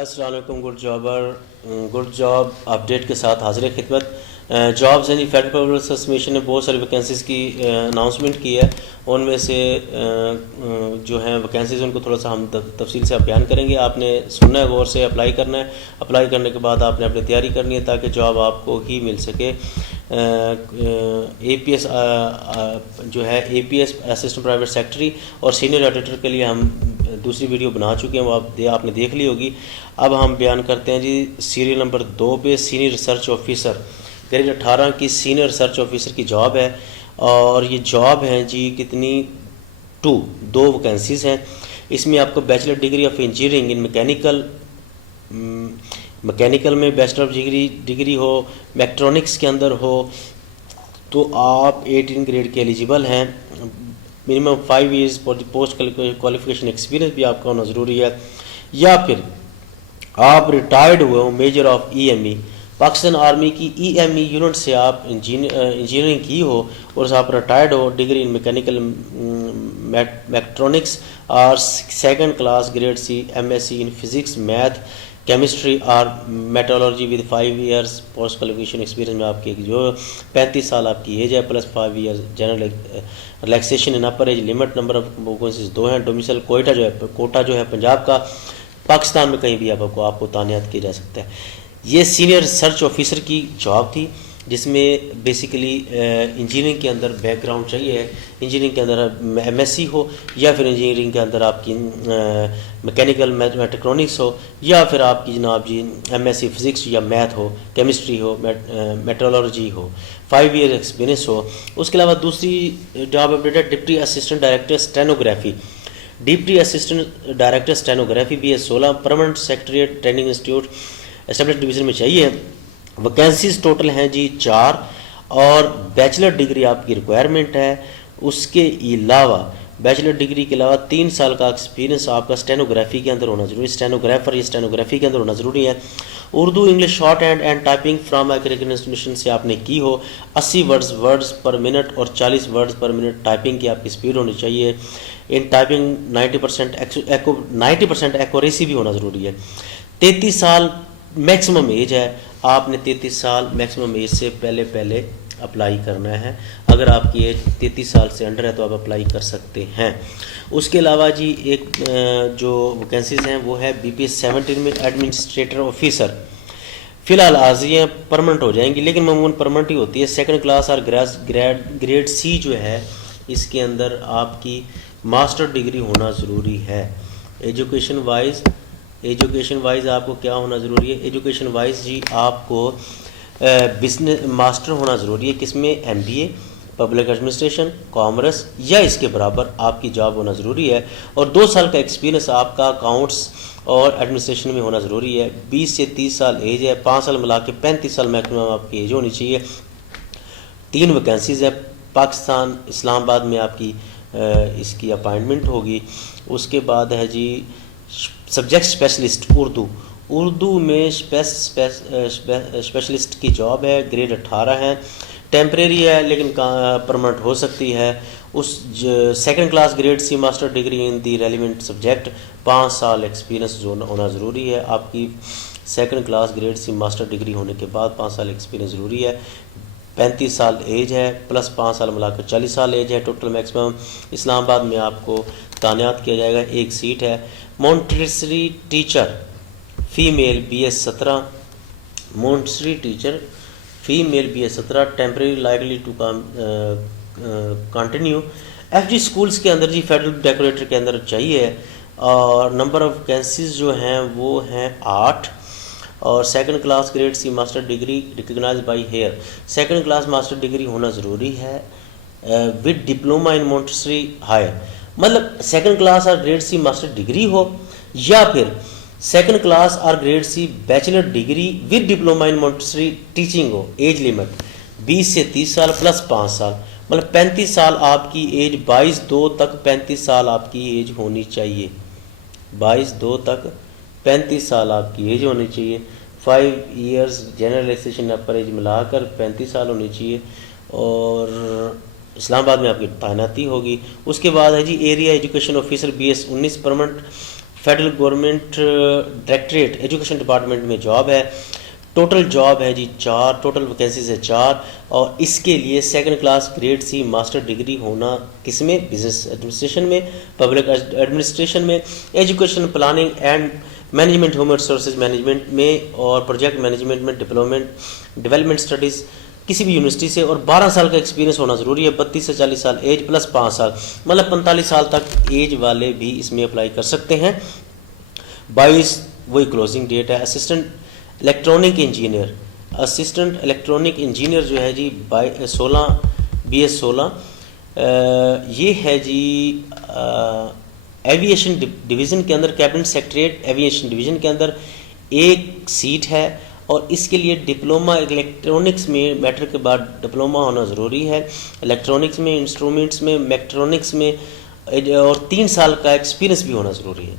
अस्सलाम वालेकुम good job update के साथ हाजिर खिदमत। जॉब्स यानी फेडरल पब्लिक सर्विस कमीशन ने बहुत सारी वैकेंसीज़ की अनाउंसमेंट की है। उनमें से जो हैं वैकेंसीज़ उनको थोड़ा सा हम तफसील से बयान करेंगे। आपने सुनना है, गौर से अप्लाई करना है। अप्लाई करने के बाद आपने अपनी तैयारी करनी है ताकि जॉब आपको ही मिल सके। APS जो है APS असिस्टेंट प्राइवेट सेक्रेटरी और सीनियर ऑडिटर के लिए हम दूसरी वीडियो बना चुके हैं, वो आपने देख ली होगी। अब हम बयान करते हैं जी सीरियल नंबर 2 पे सीनियर रिसर्च ऑफिसर ग्रेड 18 की सीनियर रिसर्च ऑफिसर की जॉब है। और ये जॉब है जी कितनी 2 वैकेंसीज़ हैं। इसमें आपको bachelor degree of engineering in mechanical में बैचलर ऑफ डिग्री हो, इलेक्ट्रॉनिक्स के अंदर हो तो आप 18 ग्रेड के एलिजिबल हैं। Minimum 5 years post qualification experience भी आपका होना ज़रूरी है। या फिर आप रिटायर्ड हुए हो major of EME, Pakistan army की EME यूनिट से आप इंजीनियरिंग की हो और आप रिटायर्ड हो, डिग्री इन मैकेनिकल इलेक्ट्रॉनिक्स और second class grade C MSc in physics math chemistry और metrology with 5 years post qualification experience में आपकी जो 35 साल आपकी एज है plus 5 years general relaxation in upper age limit. Number of vacancies 2 हैं। Domicile Kota जो है पंजाब का, पाकिस्तान में कहीं भी आपको तानियात किया जा सकता है। ये सीनियर रिसर्च ऑफिसर की जॉब थी जिसमें बेसिकली इंजीनियरिंग के अंदर बैकग्राउंड चाहिए। इंजीनियरिंग के अंदर MSc हो या फिर इंजीनियरिंग के अंदर आपकी मैकेनिकल इलेक्ट्रॉनिक्स हो या फिर आपकी जनाब जी MSc फिज़िक्स या मैथ हो, केमिस्ट्री हो, मेट्रोलॉजी हो, 5 ईयर एक्सपीरियंस हो। उसके अलावा दूसरी जॉब अपडेट है deputy assistant director stenography. Deputy assistant director stenography भी है 16 permanent secretariat training institute establish division में चाहिए। वैकेंसीज टोटल हैं जी 4 और बैचलर डिग्री आपकी रिक्वायरमेंट है। उसके अलावा बैचलर डिग्री के अलावा 3 साल का एक्सपीरियंस आपका स्टेनोग्राफी के अंदर होना जरूरी है। स्टेनोग्राफर या स्टेनोग्राफी के अंदर होना ज़रूरी है। Urdu English short hand and typing from American institution से आपने की हो। 80 वर्ड्स पर मिनट और 40 वर्ड्स पर मिनट टाइपिंग की आपकी स्पीड होनी चाहिए। इन टाइपिंग 90% एक्यूरेसी भी होना ज़रूरी है। 33 साल मैक्सिमम एज है। आपने 33 साल मैक्सिमम एज से पहले अप्लाई करना है। अगर आपकी एज 33 साल से अंडर है तो आप अप्लाई कर सकते हैं। उसके अलावा जी एक जो वैकेंसीज हैं वो है BPS 17 में एडमिनिस्ट्रेटर ऑफिसर। फ़िलहाल आर्जियाँ परमानेंट हो जाएंगी लेकिन मामून परमानेंट ही होती है। सेकंड क्लास और ग्रेड C जो है इसके अंदर आपकी मास्टर डिग्री होना ज़रूरी है। एजुकेशन वाइज आपको क्या होना ज़रूरी है? एजुकेशन वाइज जी आपको बिजनेस मास्टर होना ज़रूरी है। किसमें? MBA, पब्लिक एडमिनिस्ट्रेशन, कॉमर्स या इसके बराबर आपकी जॉब होना ज़रूरी है। और 2 साल का एक्सपीरियंस आपका अकाउंट्स और एडमिनिस्ट्रेशन में होना ज़रूरी है। 20 से 30 साल एज है, 5 साल मिला के 35 साल मैक्सिमम आपकी एज होनी चाहिए। 3 वैकेंसीज़ है। पाकिस्तान इस्लामाबाद में आपकी इसकी अपॉइंटमेंट होगी। उसके बाद है जी सब्जेक्ट स्पेशलिस्ट उर्दू में स्पेशलिस्ट की जॉब है। ग्रेड 18 है। टेम्परेरी है लेकिन परमानेंट हो सकती है। उस second class grade C master degree इन दी रेलिवेंट सब्जेक्ट, 5 साल एक्सपीरियंस होना ज़रूरी है। आपकी second class grade C master degree होने के बाद 5 साल एक्सपीरियंस ज़रूरी है। 35 साल एज है प्लस 5 साल मिलाकर 40 साल एज है। टोटल मैक्सिमम इस्लामाबाद में आपको तानियात किया जाएगा। 1 सीट है। Montessori teacher female BS 17, Montessori teacher female BS 17 temporary likely to continue. FG schools के अंदर जी फेडरल डेकोरेटर के अंदर चाहिए। और नंबर ऑफ वैकेंसीज जो हैं वो हैं 8 और second class grade C master degree recognise by hair. Second class master degree होना ज़रूरी है with diploma in Montessori higher. मतलब सेकंड क्लास और ग्रेड C मास्टर डिग्री हो या फिर सेकंड क्लास और grade C bachelor degree with diploma in Montessori teaching हो। एज लिमिट 20 से 30 साल प्लस 5 साल, मतलब 35 साल आपकी एज। 22/2 तक 35 साल आपकी एज होनी चाहिए। 22/2 तक 35 साल आपकी एज होनी चाहिए। 5 ईयर्स जनरल रिलैक्सेशन अपर एज मिलाकर 35 साल होनी चाहिए। और इस्लामाबाद में आपकी तैनाती होगी। उसके बाद है जी area education officer BS 19 permanent federal government directorate education department में जॉब है। टोटल जॉब है जी 4, टोटल वैकेंसीज है 4, और इसके लिए second class grade C master degree होना किसमें, बिजनेस एडमिनिस्ट्रेशन में, पब्लिक एडमिनिस्ट्रेशन में, education planning and management, human resources management में, और प्रोजेक्ट मैनेजमेंट में, डेवलपमेंट स्टडीज़ किसी भी यूनिवर्सिटी से, और 12 साल का एक्सपीरियंस होना ज़रूरी है। 32 से 40 साल एज प्लस 5 साल, मतलब 45 साल तक एज वाले भी इसमें अप्लाई कर सकते हैं। 22 वही क्लोजिंग डेट है। Assistant electronic engineer, assistant electronic engineer जो है जी 16 BS 16 ये है जी एविएशन डिवीज़न के अंदर, कैबिनेट सेक्रेटरीट एविएशन डिवीज़न के अंदर एक सीट है, और इसके लिए डिप्लोमा इलेक्ट्रॉनिक्स में, मैट्रिक के बाद डिप्लोमा होना ज़रूरी है, इलेक्ट्रॉनिक्स में, इंस्ट्रूमेंट्स में, मैट्रॉनिक्स में, और 3 साल का एक्सपीरियंस भी होना ज़रूरी है।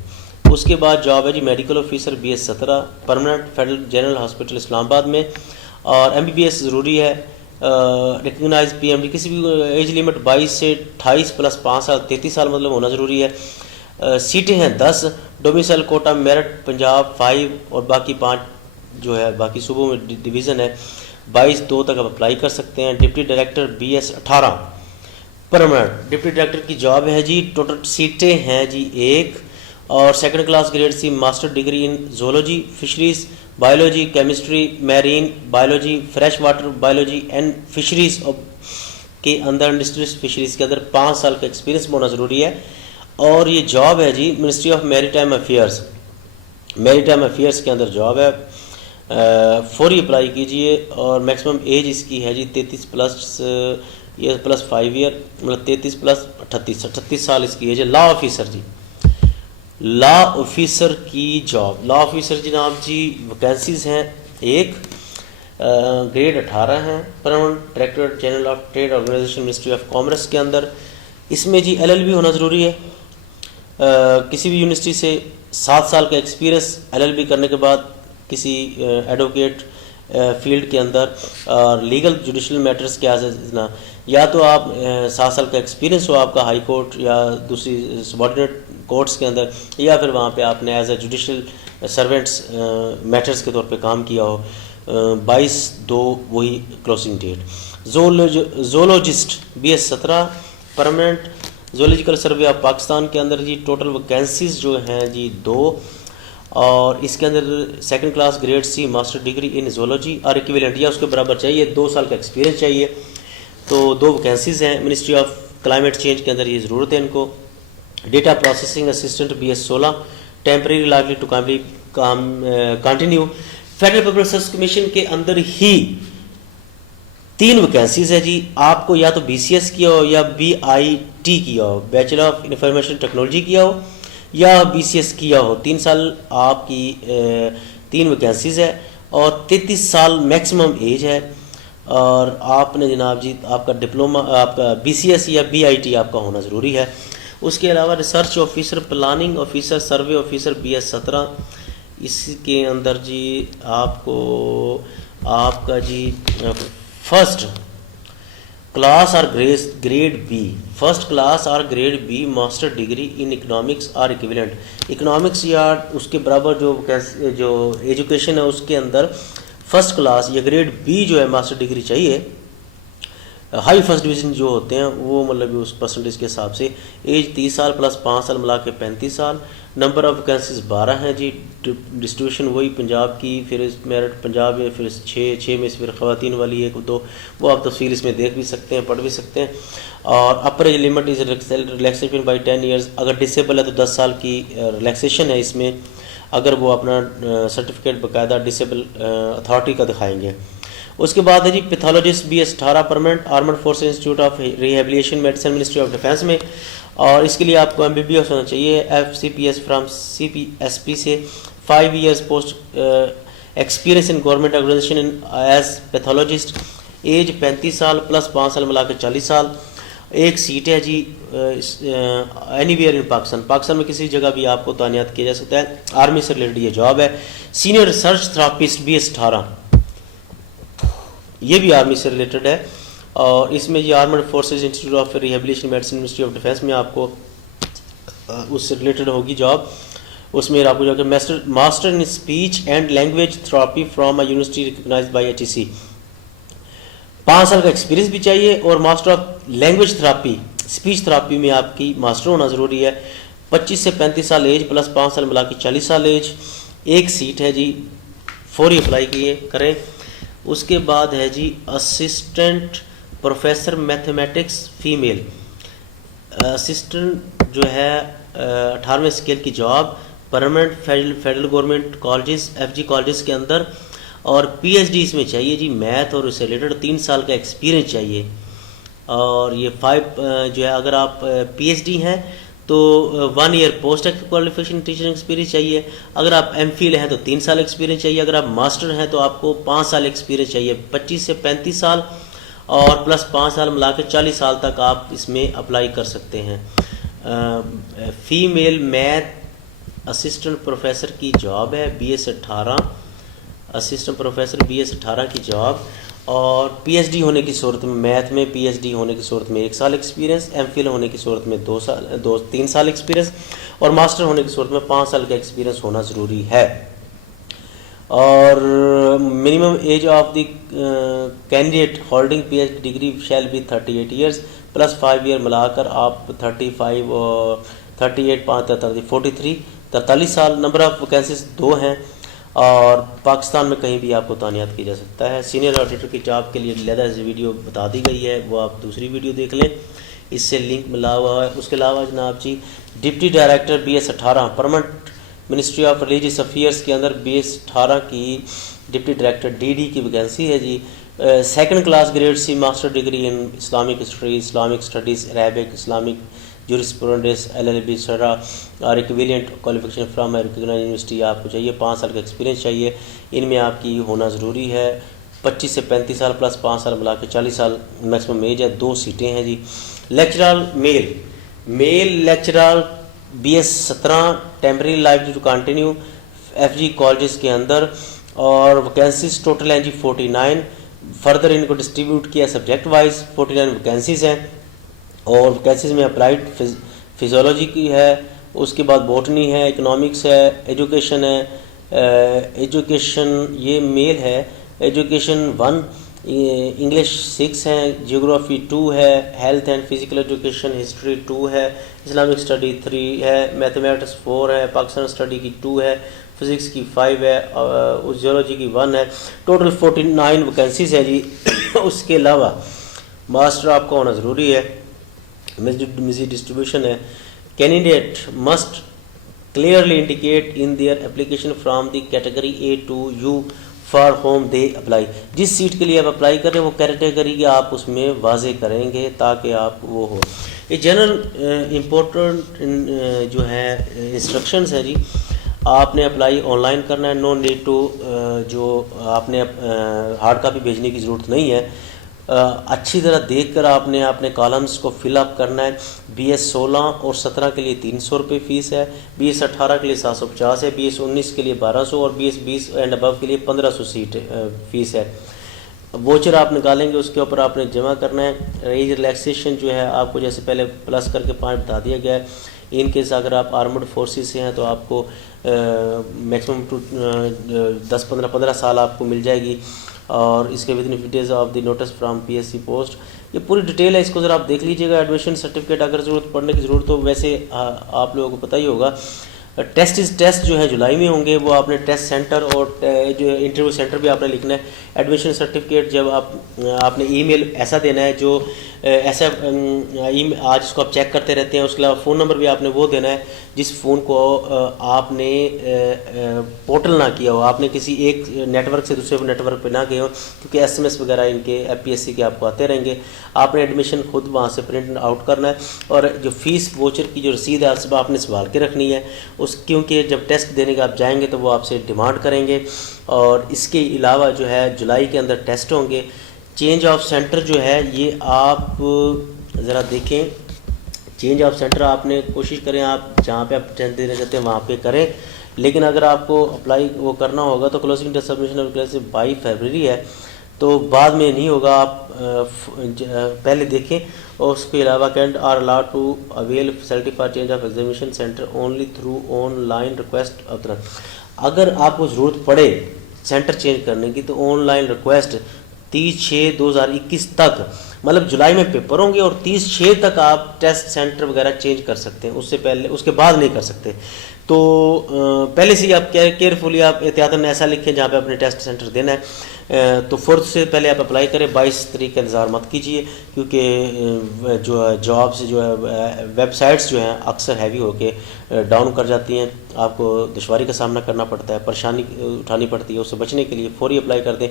उसके बाद जॉब है जी medical officer BS 17 permanent federal general hospital Islamabad में, और MBBS ज़रूरी है। रिकग्नाइज PMD, किसी भी एज लिमिट 22 से 28 प्लस 5 साल 33 साल मतलब होना ज़रूरी है। सीटें हैं 10, डोमिसाइल कोटा मेरठ पंजाब 5, और बाकी 5 जो है बाकी सूबों में डिवीज़न है। 22/2 तक आप अप्लाई कर सकते हैं। Deputy director BS 18 permanent deputy director की जॉब है जी। टोटल सीटें हैं जी 1, और second class grade C master degree in zoology, fisheries, biology, chemistry, marine biology, fresh water biology and fisheries के अंदर, इंडस्ट्रीज फिशरीज के अंदर 5 साल का एक्सपीरियंस होना ज़रूरी है। और ये जॉब है जी ministry of maritime affairs, maritime affairs के अंदर जॉब है। फौरी अप्लाई कीजिए, और मैक्सिमम एज इसकी है जी 33 प्लस ये प्लस 5 ईयर, मतलब 33 प्लस 38 साल इसकी एज है। लॉ ऑफिसर जी, लॉ ऑफिसर की जॉब, लॉ ऑफिसर जनाब जी वैकेंसीज हैं 1, ग्रेड 18 हैं, permanent director general of trade organisation ministry of commerce के अंदर। इसमें जी LLB होना ज़रूरी है। किसी भी यूनिवर्सिटी से 7 साल का एक्सपीरियंस LLB करने के बाद किसी एडवोकेट फील्ड के अंदर, और लीगल जुडिशल मैटर्स के आजना, या तो आप 7 साल का एक्सपीरियंस हो आपका हाई कोर्ट या दूसरी सबॉर्डिनेट कोर्ट्स के अंदर, या फिर वहाँ पे आपने as a judicial servants matters के तौर पे काम किया हो। 22/2 वही closing date. Zoologist BS 17 permanent zoological survey of Pakistan के अंदर जी। टोटल वैकेंसीज जो हैं जी 2, और इसके अंदर second class grade C master degree in zoology और इक्विवेलेंट या उसके बराबर चाहिए, 2 साल का एक्सपीरियंस चाहिए। तो 2 वैकेंसीज हैं। मिनिस्ट्री ऑफ क्लाइमेट चेंज के अंदर ये ज़रूरत है इनको। Data processing assistant BS 16 temporary lively to continue. Federal public service commission के अंदर ही 3 वैकेंसीज है जी। आपको या तो BCS किया हो या BIT किया हो, बैचलर ऑफ इंफॉर्मेशन टेक्नोलॉजी किया हो, या BCS किया हो। 3 साल आपकी 3 वैकेंसीज है, और 33 साल मैक्सिमम एज है। और आपने जनाब जी आपका डिप्लोमा, आपका BCS या BIT आपका होना ज़रूरी है। उसके अलावा रिसर्च ऑफिसर, प्लानिंग ऑफिसर, सर्वे ऑफिसर BS 17, इसके अंदर जी आपको आपका जी फर्स्ट क्लास और ग्रेड B, फर्स्ट क्लास और grade B master degree in economics और इक्विवेलेंट, इकोनॉमिक्स या उसके बराबर जो एजुकेशन है उसके अंदर फर्स्ट क्लास या ग्रेड B जो है मास्टर डिग्री चाहिए। हाई फर्स्ट डिवीज़न जो होते हैं वो मतलब उस परसेंटेज के हिसाब से। एज 30 साल प्लस 5 साल मिला के 35 साल। नंबर ऑफ वैकेंसीज 12 हैं जी। डिस्ट्रीब्यूशन वही पंजाब की, फिर मेरठ पंजाब है, फिर 6 में से फिर ख़वातीन वाली 1-2, वो आप तफसील इसमें देख भी सकते हैं, पढ़ भी सकते हैं। और अपर age limit is relaxation by 10 years. अगर डिसेबल है तो 10 साल की रिलैक्सेशन है इसमें, अगर वो अपना सर्टिफिकेट बाकायदा डिसेबल अथॉरिटी का दिखाएंगे। उसके बाद है जी pathologist BS 18 permanent armed forces institute of rehabilitation medicine ministry of defence में, और इसके लिए आपको MBBS होना चाहिए। FCPS फ्राम CPSP से 5 years post experience in government organisation in as pathologist. Age 35 साल प्लस 5 साल मिला के 40 साल। एक सीट है जी एनीवेयर इन पाकिस्तान में किसी जगह भी आपको तैनात किया जा सकता है। आर्मी से रिलेटेड ये जॉब है। सीनियर रिसर्च थेरापिस्ट BS 18, ये भी आर्मी से रिलेटेड है, और इसमें ये armed forces institute of rehabilitation medicine ministry of defence में आपको उससे रिलेटेड होगी जॉब। उसमें आपको जाकर master in speech and language therapy from a university recognised by HEC। 5 साल का एक्सपीरियंस भी चाहिए और master of language therapy speech therapy में आपकी मास्टर होना ज़रूरी है। 25 से 35 साल एज प्लस 5 साल मिला के 40 साल एज। एक सीट है जी, फौरी अप्लाई करें। उसके बाद है जी assistant professor mathematics female. Assistant जो है 18वें स्केल की job, permanent federal government colleges FG colleges के अंदर, और PhD इसमें चाहिए जी, मैथ और उससे रिलेटेड 3 साल का एक्सपीरियंस चाहिए। और ये 5 जो है अगर आप PhD हैं तो 1 year post qualification teaching experience चाहिए। अगर आप MPhil हैं तो 3 साल एक्सपीरियंस चाहिए। अगर आप मास्टर हैं तो आपको 5 साल एक्सपीरियंस चाहिए। 25 से 35 साल और प्लस 5 साल मिला के 40 साल तक आप इसमें अप्लाई कर सकते हैं। फीमेल मैथ असिस्टेंट प्रोफेसर की जॉब है, BS 18 असिस्टेंट प्रोफेसर BS 18 की जॉब, और PhD होने की सूरत में मैथ में PhD होने की सूरत में 1 साल एक्सपीरियंस, MPhil होने की सूरत में 3 साल एक्सपीरियंस, और मास्टर होने की सूरत में 5 साल का एक्सपीरियंस होना ज़रूरी है। और minimum age of the candidate holding PhD degree shall be 38 years plus 5 year मिलाकर आप 35 और 38 5 43 साल। नंबर ऑफ वैकेंसीज 2 हैं और पाकिस्तान में कहीं भी आपको तानियात की जा सकता है। सीनियर ऑडिटर की जॉब के लिए अलहदा वीडियो बता दी गई है, वो आप दूसरी वीडियो देख लें, इससे लिंक मिला हुआ है। उसके अलावा जनाब जी deputy director BS 18 permanent ministry of religious affairs के अंदर BS 18 की डिप्टी डायरेक्टर DD की वैकेंसी है जी। 2nd class grade C master degree in Islamic history, Islamic studies, Arabic, Islamic jurisprudence, LLB सरा और equivalent qualification from recognised university आपको चाहिए। 5 साल का एक्सपीरियंस चाहिए, इनमें आपकी होना ज़रूरी है। 25 से 35 साल प्लस 5 साल मिला के 40 साल मैक्सिमम एज है। 2 सीटें हैं जी। Lecturer male lecturer BS 17 temporary life to continue FG colleges के अंदर, और वैकेंसीज टोटल हैं जी 49। फर्दर इनको डिस्ट्रीब्यूट किया सब्जेक्ट वाइज, 49 वैकेंसीज हैं, और वैकेंसीज में अप्लाइड फिजियोलॉजी की है, उसके बाद बॉटनी है, इकोनॉमिक्स है, एजुकेशन है। एजुकेशन ये मेल है, एजुकेशन 1, इंग्लिश 6 है, जियोग्राफी 2 है, health and physical education history 2 है, इस्लामिक स्टडी 3 है, मैथमेटिक्स 4 है, पाकिस्तान स्टडी की 2 है, फिज़िक्स की 5 है, और जियोलॉजी की 1 है। टोटल 49 वैकेंसीज है जी। उसके अलावा मास्टर आपका होना ज़रूरी है। मिजी डिस्ट्रीब्यूशन है। Candidate must clearly indicate in their application from the category A to U for home they apply. जिस सीट के लिए आप अप्लाई कर रहे हैं वो कैटेगरी आप उसमें वाजे करेंगे ताकि आप वो हो। ये जनरल इम्पोर्टेंट जो है इंस्ट्रक्शंस है जी। आपने अप्लाई ऑनलाइन करना है, नो नीड टू जो आपने हार्ड कॉपी भेजने की ज़रूरत नहीं है। अच्छी तरह देखकर आपने अपने कॉलम्स को फिलअप करना है। BS 16 और 17 के लिए 300 रुपये फ़ीस है, BS 18 के लिए 750 है, BS 19 के लिए 1200 और BS 20 एंड अबव के लिए 1500 सीट फ़ीस है। वोचर आप निकालेंगे, उसके ऊपर आपने जमा करना है। एज रिलैक्सेशन जो है आपको जैसे पहले प्लस करके 5 बता दिया गया है। इन केस अगर आप आर्मड फोर्सेस से हैं तो आपको मैक्सिमम टू 10-15 साल आपको मिल जाएगी। और इसके with details of the notice from PSC post, ये पूरी डिटेल है, इसको ज़रा आप देख लीजिएगा। एडमिशन सर्टिफिकेट अगर ज़रूरत पड़ने की ज़रूरत हो, वैसे आप लोगों को पता ही होगा टेस्ट जो है जुलाई में होंगे, वो आपने टेस्ट सेंटर और जो इंटरव्यू सेंटर भी आपने लिखना है। एडमिशन सर्टिफिकेट जब आपने ईमेल ऐसा देना है जो ऐसा आज इसको आप चेक करते रहते हैं। उसके अलावा फ़ोन नंबर भी आपने वो देना है जिस फ़ोन को आपने पोर्टल ना किया हो, आपने किसी एक नेटवर्क से दूसरे नेटवर्क पे ना गए हो, क्योंकि SMS वगैरह इनके PSC के आपको आते रहेंगे। आपने एडमिशन खुद वहाँ से प्रिंट आउट करना है, और जो फ़ीस वोचर की जो रसीद है सब आपने संभाल के रखनी है क्योंकि जब टेस्ट देने का आप जाएंगे तो वो आपसे डिमांड करेंगे। और इसके अलावा जो है जुलाई के अंदर टेस्ट होंगे। चेंज ऑफ सेंटर जो है ये आप ज़रा देखें, चेंज ऑफ सेंटर आपने कोशिश करें आप जहाँ पे आप टेस्ट देना चाहते हैं वहाँ पे करें। लेकिन अगर आपको अप्लाई वो करना होगा तो क्लोजिंग डेट सबमिशन ऑफ 22 फरवरी है, तो बाद में नहीं होगा, आप पहले देखें। और उसके अलावा candidate are allowed to avail facility for change of examination centre only through online request of. अगर आपको ज़रूरत पड़े सेंटर चेंज करने की तो ऑनलाइन रिक्वेस्ट 30/6/2021 तक, मतलब जुलाई में पेपर होंगे और 30/6 तक आप टेस्ट सेंटर वगैरह चेंज कर सकते हैं, उससे पहले उसके बाद नहीं कर सकते। तो पहले से ही आप केयरफुली आप एहतियातन ऐसा लिखें जहाँ पे अपने टेस्ट सेंटर देना है। तो 4th से पहले आप अप्लाई करें, 22 तारीख का इंतज़ार मत कीजिए, क्योंकि जो है जॉब्स जो है वेबसाइट्स जो हैं अक्सर हैवी होके डाउन कर जाती हैं, आपको दुश्वारी का सामना करना पड़ता है, परेशानी उठानी पड़ती है। उससे बचने के लिए फौरी अप्लाई कर दें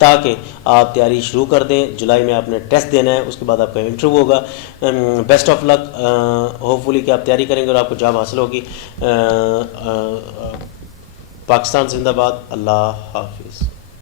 ताकि आप तैयारी शुरू कर दें। जुलाई में आपने टेस्ट देना है, उसके बाद आपका इंटरव्यू होगा। बेस्ट ऑफ लक, होपफुली कि आप तैयारी करेंगे और आपको जॉब हासिल होगी। पाकिस्तान जिंदाबाद। अल्लाह हाफिज़।